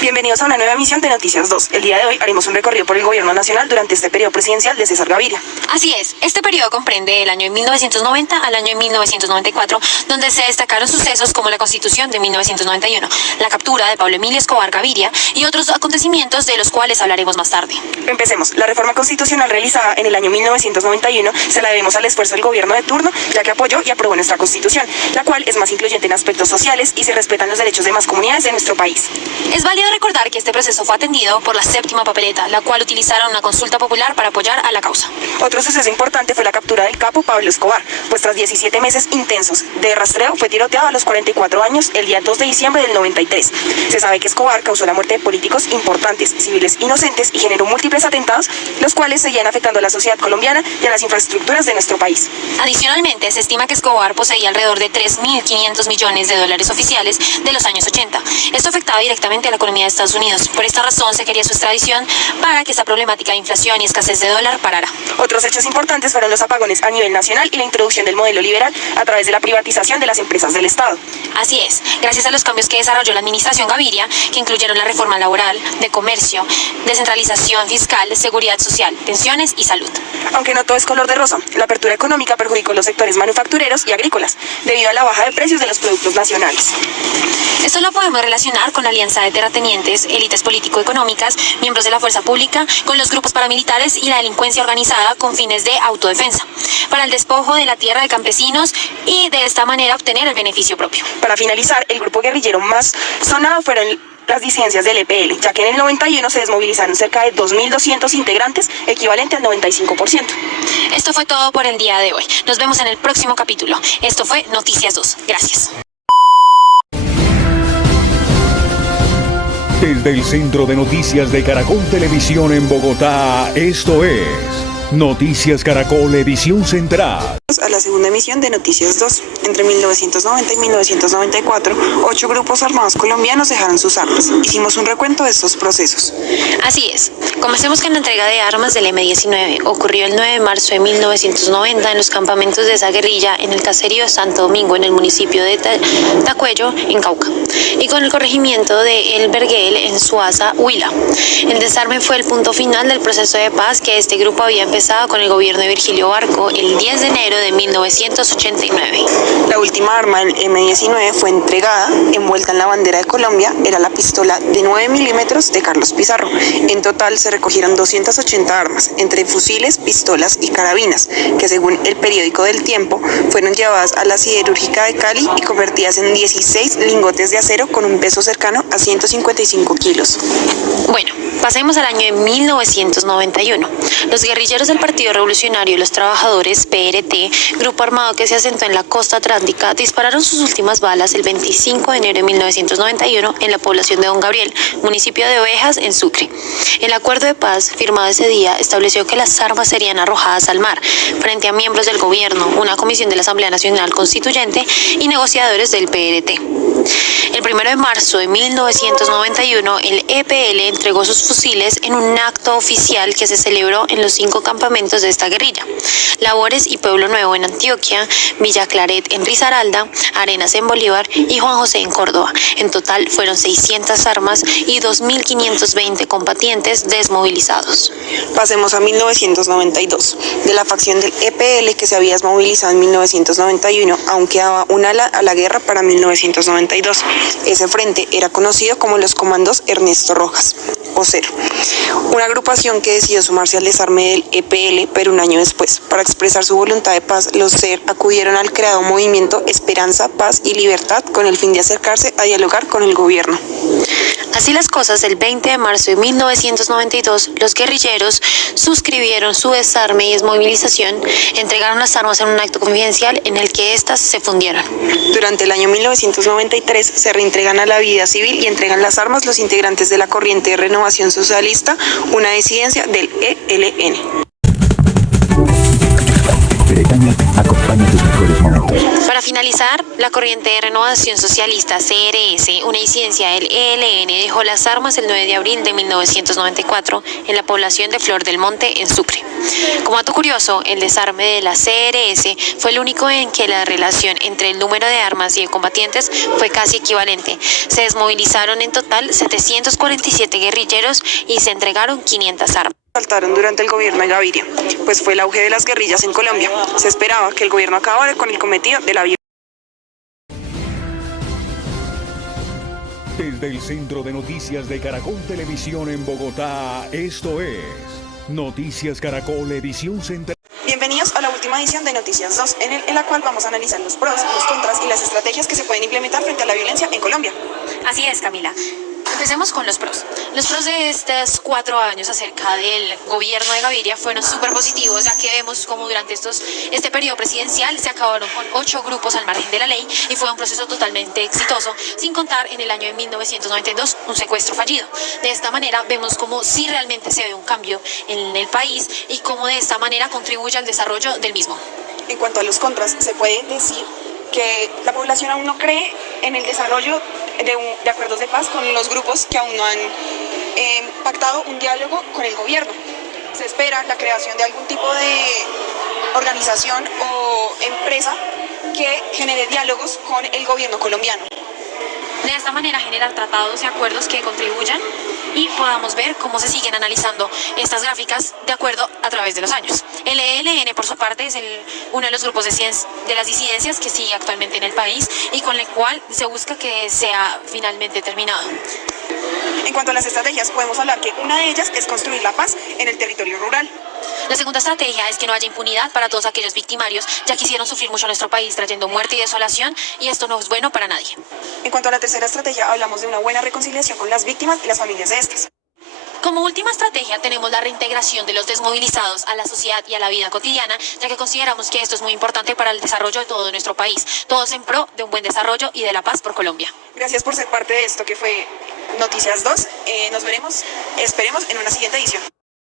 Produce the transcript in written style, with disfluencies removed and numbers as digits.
Bienvenidos a una nueva emisión de Noticias 2. El día de hoy haremos un recorrido por el gobierno nacional durante este periodo presidencial de César Gaviria. Así es, este periodo comprende el año de 1990 al año de 1994, donde se destacaron sucesos como la Constitución de 1991, la captura de Pablo Emilio Escobar Gaviria y otros acontecimientos de los cuales hablaremos más tarde. Empecemos. La reforma constitucional realizada en el año 1991 se la debemos al esfuerzo del gobierno de turno, ya que apoyó y aprobó nuestra Constitución, la cual es más incluyente en aspectos sociales y se respetan los derechos de más comunidades de nuestro país. Es válido recordar que este proceso fue atendido por la séptima papeleta, la cual utilizaron una consulta popular para apoyar a la causa. Otro suceso importante fue la captura del capo Pablo Escobar, pues tras 17 meses intensos de rastreo fue tiroteado a los 44 años el día 2 de diciembre del 93. Se sabe que Escobar causó la muerte de políticos importantes, civiles inocentes y generó múltiples atentados, los cuales seguían afectando a la sociedad colombiana y a las infraestructuras de nuestro país. Adicionalmente, se estima que Escobar poseía alrededor de 3.500 millones de dólares oficiales de los años 80. Esto afectaba directamente a la economía de Estados Unidos. Por esta razón se quería su extradición para que esta problemática de inflación y escasez de dólar parara. Otros hechos importantes fueron los apagones a nivel nacional y la introducción del modelo liberal a través de la privatización de las empresas del Estado. Así es, gracias a los cambios que desarrolló la administración Gaviria, que incluyeron la reforma laboral, de comercio, descentralización fiscal, seguridad social, pensiones y salud. Aunque no todo es color de rosa, la apertura económica perjudicó los sectores manufactureros y agrícolas, debido a la baja de precios de los productos nacionales. Esto lo podemos relacionar con la alianza de terratenientes, élites político-económicas, miembros de la fuerza pública, con los grupos paramilitares y la delincuencia organizada con fines de autodefensa, para el despojo de la tierra de campesinos y de esta manera obtener el beneficio propio. Para finalizar, el grupo guerrillero más sonado fueron las disidencias del EPL, ya que en el 91 se desmovilizaron cerca de 2.200 integrantes, equivalente al 95%. Esto fue todo por el día de hoy. Nos vemos en el próximo capítulo. Esto fue Noticias 2. Gracias. Desde el Centro de Noticias de Caracol Televisión en Bogotá, esto es Noticias Caracol Edición Central. A la segunda emisión de Noticias 2. Entre 1990 y 1994, 8 grupos armados colombianos dejaron sus armas. Hicimos un recuento de estos procesos. Así es. Comencemos con la entrega de armas del M-19. Ocurrió el 9 de marzo de 1990 en los campamentos de esa guerrilla en el caserío de Santo Domingo, en el municipio de Tacuello, en Cauca, y con el corregimiento de El Verguel, en Suaza, Huila. El desarme fue el punto final del proceso de paz que este grupo había empezado con el gobierno de Virgilio Barco el 10 de enero de 1989. La última arma, el M-19, fue entregada, envuelta en la bandera de Colombia, era la pistola de 9 milímetros de Carlos Pizarro. En total se recogieron 280 armas, entre fusiles, pistolas y carabinas, que según el periódico del Tiempo, fueron llevadas a la siderúrgica de Cali y convertidas en 16 lingotes de acero con un peso cercano a 155 kilos. Bueno, pasemos al año de 1991. Los guerrilleros del Partido Revolucionario de los Trabajadores, PRT, grupo armado que se asentó en la costa atlántica, dispararon sus últimas balas el 25 de enero de 1991 en la población de Don Gabriel, municipio de Ovejas, en Sucre. El acuerdo de paz firmado ese día estableció que las armas serían arrojadas al mar frente a miembros del gobierno, una comisión de la Asamblea Nacional Constituyente y negociadores del PRT. El 1 de marzo de 1991, el EPL entregó sus fusiles en un acto oficial que se celebró en los 5 campamentos de esta guerrilla: Labores y Pueblo Nuevo en Antioquia, Villa Claret en Risaralda, Arenas en Bolívar y Juan José en Córdoba. En total fueron 600 armas y 2.520 combatientes desmovilizados. Pasemos a 1992. De la facción del EPL que se había desmovilizado en 1991, aún quedaba un ala a la guerra para 1992. Ese frente era conocido como los Comandos Ernesto Rojas, o CERO, una agrupación que decidió sumarse al desarme del EPL, pero un año después. Para expresar su voluntad de paz, los CER acudieron al creado movimiento Esperanza, Paz y Libertad con el fin de acercarse a dialogar con el gobierno. Así las cosas, el 20 de marzo de 1992, los guerrilleros suscribieron su desarme y desmovilización, entregaron las armas en un acto confidencial en el que éstas se fundieron. Durante el año 1993 se reentregan a la vida civil y entregan las armas los integrantes de la Corriente de Renovación Socialista, una disidencia del ELN. Bretaña acompaña tus mejores momentos. Para finalizar, la corriente de renovación socialista CRS, una disidencia del ELN, dejó las armas el 9 de abril de 1994 en la población de Flor del Monte, en Sucre. Como dato curioso, el desarme de la CRS fue el único en que la relación entre el número de armas y de combatientes fue casi equivalente. Se desmovilizaron en total 747 guerrilleros y se entregaron 500 armas. Saltaron durante el gobierno de Gaviria, pues fue el auge de las guerrillas en Colombia. Se esperaba que el gobierno acabara con el cometido de la violencia. Desde el Centro de Noticias de Caracol Televisión en Bogotá, esto es Noticias Caracol Edición Central. Bienvenidos a la última edición de Noticias 2, en la cual vamos a analizar los pros, los contras y las estrategias que se pueden implementar frente a la violencia en Colombia. Así es, Camila. Empecemos con los pros. Los pros de estos 4 años acerca del gobierno de Gaviria fueron súper positivos, ya que vemos como durante este periodo presidencial se acabaron con 8 grupos al margen de la ley y fue un proceso totalmente exitoso, sin contar en el año de 1992 un secuestro fallido. De esta manera vemos como sí realmente se ve un cambio en el país y cómo de esta manera contribuye al desarrollo del mismo. En cuanto a los contras, se puede decir que la población aún no cree en el desarrollo de acuerdos de paz con los grupos que aún no han pactado un diálogo con el gobierno. Se espera la creación de algún tipo de organización o empresa que genere diálogos con el gobierno colombiano. De esta manera generar tratados y acuerdos que contribuyan y podamos ver cómo se siguen analizando estas gráficas de acuerdo a través de los años. El ELN, por su parte, es uno de los grupos de las disidencias que sigue actualmente en el país y con el cual se busca que sea finalmente terminado. En cuanto a las estrategias, podemos hablar que una de ellas es construir la paz en el territorio rural. La segunda estrategia es que no haya impunidad para todos aquellos victimarios, ya que hicieron sufrir mucho a nuestro país trayendo muerte y desolación, y esto no es bueno para nadie. En cuanto a la tercera estrategia, hablamos de una buena reconciliación con las víctimas y las familias de estas. Como última estrategia tenemos la reintegración de los desmovilizados a la sociedad y a la vida cotidiana, ya que consideramos que esto es muy importante para el desarrollo de todo nuestro país, todos en pro de un buen desarrollo y de la paz por Colombia. Gracias por ser parte de esto que fue Noticias 2. Nos veremos, esperemos, en una siguiente edición.